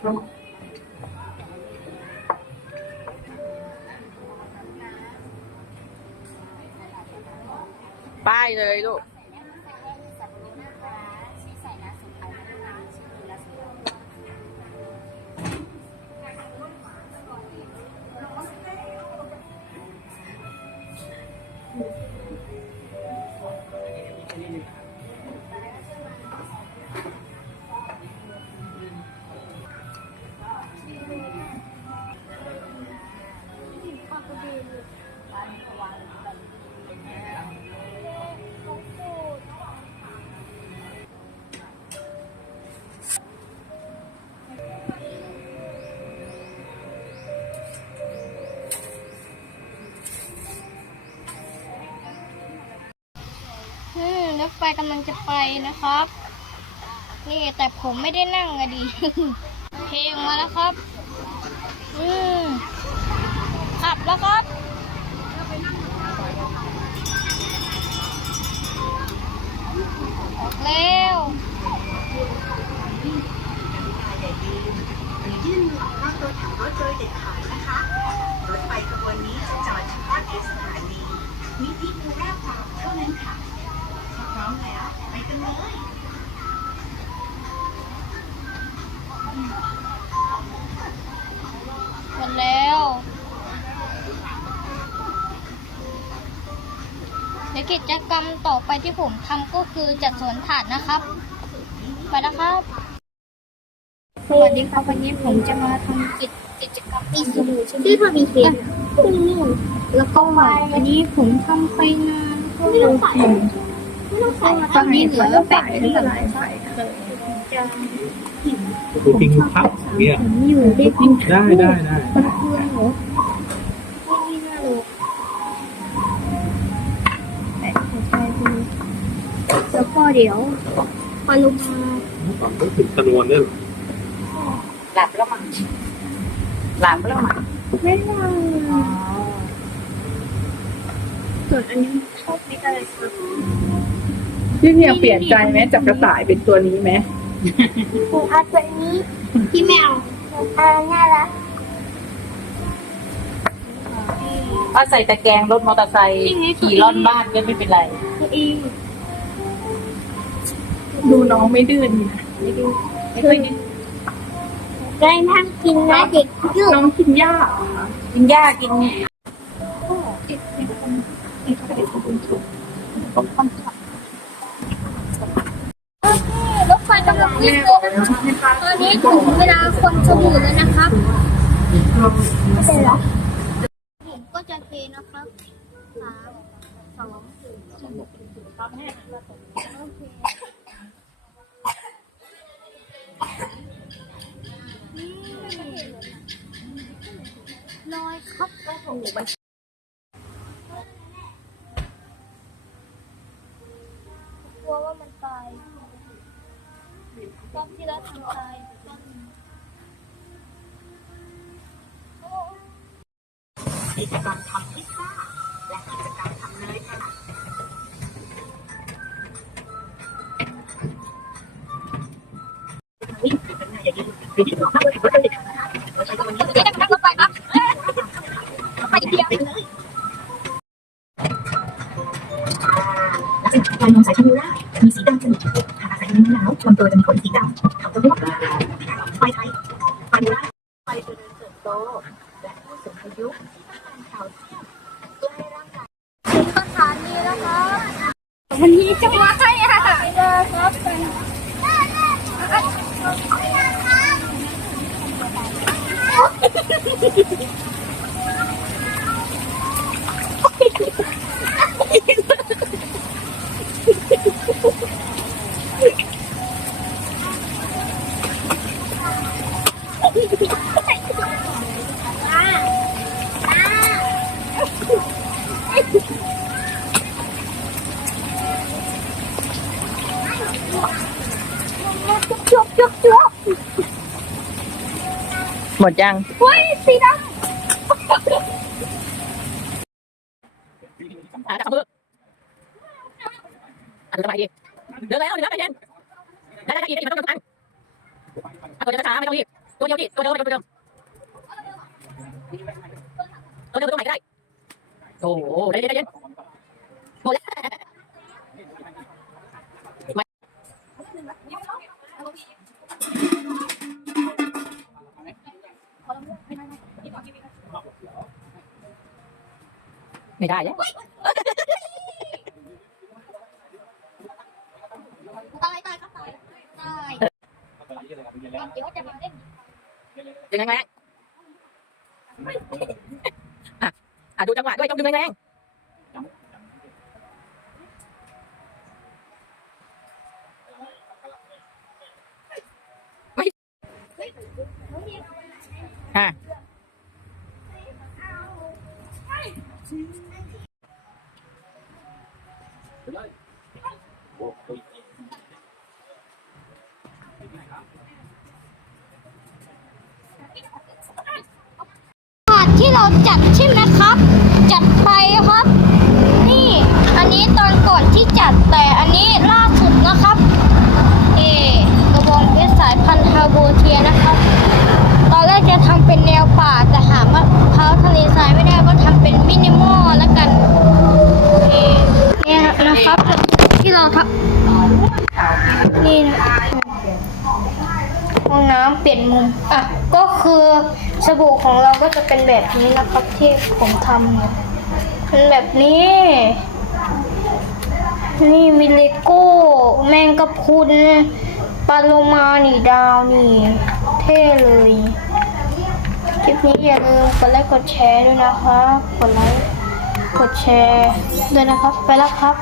ป้ายเลยลูก ถไฟกำลังจะไปนะครับ นี่แต่ผมไม่ได้นั่งอะดิเพลงมาแล้วครับ อืมขับแล้วครับออกแล้วยื่นหลอกนอกตัวแถวรถโดยเด็ดขาดนะคะ รถไฟขบวนนี้จะจอดเฉพาะที่สถานีมิตรภูราพาวเท่านั้นค่ะ ร้อมแล้ว ไปกันเลยหมดแล้วเดี๋ยวกิจกรรมต่อไปที่ผมทำก็คือจัดสวนถาดนะครับ ไปแล้วครับ สวัสดีครับวันนี้ผมจะมาทำกิจกิจกรรมที่สุดที่ทำมีเค้กขึ้นนู่นแล้วก็วันนี้ผมทำไปนานไม่ต้องใส่ไม่ต้องใส่ ตอนนี้เหลือแปดที่จะดูปิงพับเนี่ยอยู่ได้พิงได้ได้ได้เพื่อนหนูได้แล้วก็เดี๋ยวพอลงมาฝั่งต้องถึงตะนวนด้วยหลับแล้วมั้งหลับแล้วมั้งไม่ได้ส่วนอันนี้ชอบไม่ได้ครับ พี่เพียงเปลี่ยนใจไหมจากกระต่ายเป็นตัวนี้ไหมผมเอาตัวนี้พี่แมวอ่าน่ารักถ้าใส่ตะแกรงรถมอเตอร์ไซค์ขี่ล่อนบ้านก็ไม่เป็นไรตัวเองดูน้องไม่ดื้อดีนะไม่ดูไม่ค่อยนิดได้ทั้งกินนะเด็กดื้อน้องกินหญ้าเหรอคะกินหญ้ากิน รถไฟกำลังวิ่งเล ยนะคะตอนนี้ถึงเวลาคนจะหมุนแล้วนะครับไม่เป็นไรผมก็จะเทนะครับสามสองโอเคลอยครับโอ้โหมันกลัวว่ามันตาย ต้นที่เราทำไปต้นกิจกรรมทำพิซซ่าและกิจกรรมทำเนยค่ะวิ่งเป็นไงอย่างนี้วิ่งที่บอกว่าเป็นรถเด็กขาดรถไฟขบวนนี้จะนี่ได้นั่งรถไฟครับไน้ำหนาวลำตัวจะมีขนสีดำเขาจะเรียกว่าไฟไทยไฟนูร่ไฟตัวเดินเติบโตและผู้สูงอายุแคลเซียมใกล้ร่างกายถึงสถานีแล้วครับวันนี้จะมาให้อาหารเลยครับเป็น จุ๊บจุ๊บจุ๊บหมดยังเฮ้ยสีดอะจับมืออะเดินสบายดีเดินแล้วเดินแล้วใจเย็นได้ นหมดแล้วไม่ได้แล้วตายตายครับตายตายเดี๋ยวจะมาเล่นดึงแรงๆอะอะดูจังหวะด้วยต้องดึงแรงๆไม่อะถาดที่เราจัดใช่ไหมครับ จัดไปครับ นี่ อันนี้ตอนก่อนที่จัดแต่อันนี้ล่าสุดนะครับ เอกระบองเพชรสายพันธุ์ฮาโบเทียนะครับ ตอนแรกจะทำเป็นแนวป่าแต่หามะพร้าวทะเลทรายไม่ได้ก็ทำเป็นมินิมอลแล้วกันเอเนี่ยนะครับ ที่เราทำนี่นะ ห้องน้ำเปลี่ยนมุม อะ ก็คือสบู่ของเราก็จะเป็นแบบนี้นะครับ ที่ผมทำเนี่ยเป็นแบบนี้ นี่มีเลโก้ แมงกะพรุนปลาโลมานี่ดาวนี่ เท่เลย คลิปนี้อย่าลืมกดไลค์กดแชร์ด้วยนะครับกดไลค์กดแชร์ด้วยนะครับ ไปแล้วครับ